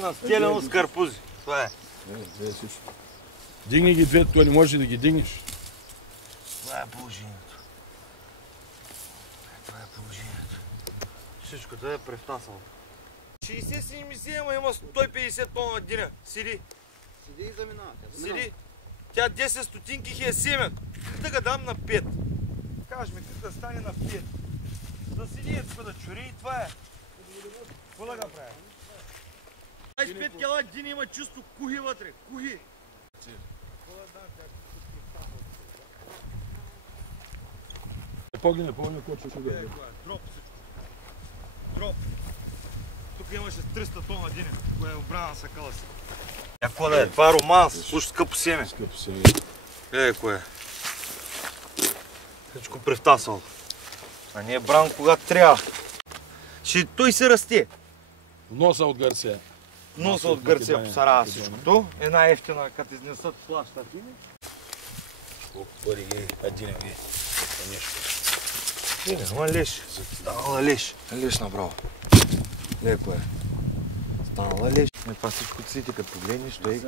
Настелено с карпузи. Това е. Дигни ги двете, то не може да ги дигнеш. Това е положението. Това е положението. Всичко това е превтасало. 60-70, ама има 150 тона на деня. Седи. Седи и заминава. Седи. Тя 10 стотинки хи е семен. Да го дам на 5. Кажеш ми как да стане на 5. Да седи е тук да чури и това е. Какво да го правя? 25 кила ден има чисто кухи вътре. Кухи. Погледне, какво ще да е. Дроп всичко. Дроп. Тук имаше 300 тона ден, кое е обрана сакала си. Какво да е? Това е романс. Слушай, скъпо семе. Скъпо семе. Кое? Всичко превтасал. А не е бран когато трябва. Той се расте. Носа от Гърция. Носа от Гърция посарава всичкото. Една ефтина, като изнесат плащат. Колко пари е един е. Нещо. Ама леш. Станала леш. Леш направо. Леко е. Станала леш. Това всичко цвите, като погледнеш, той...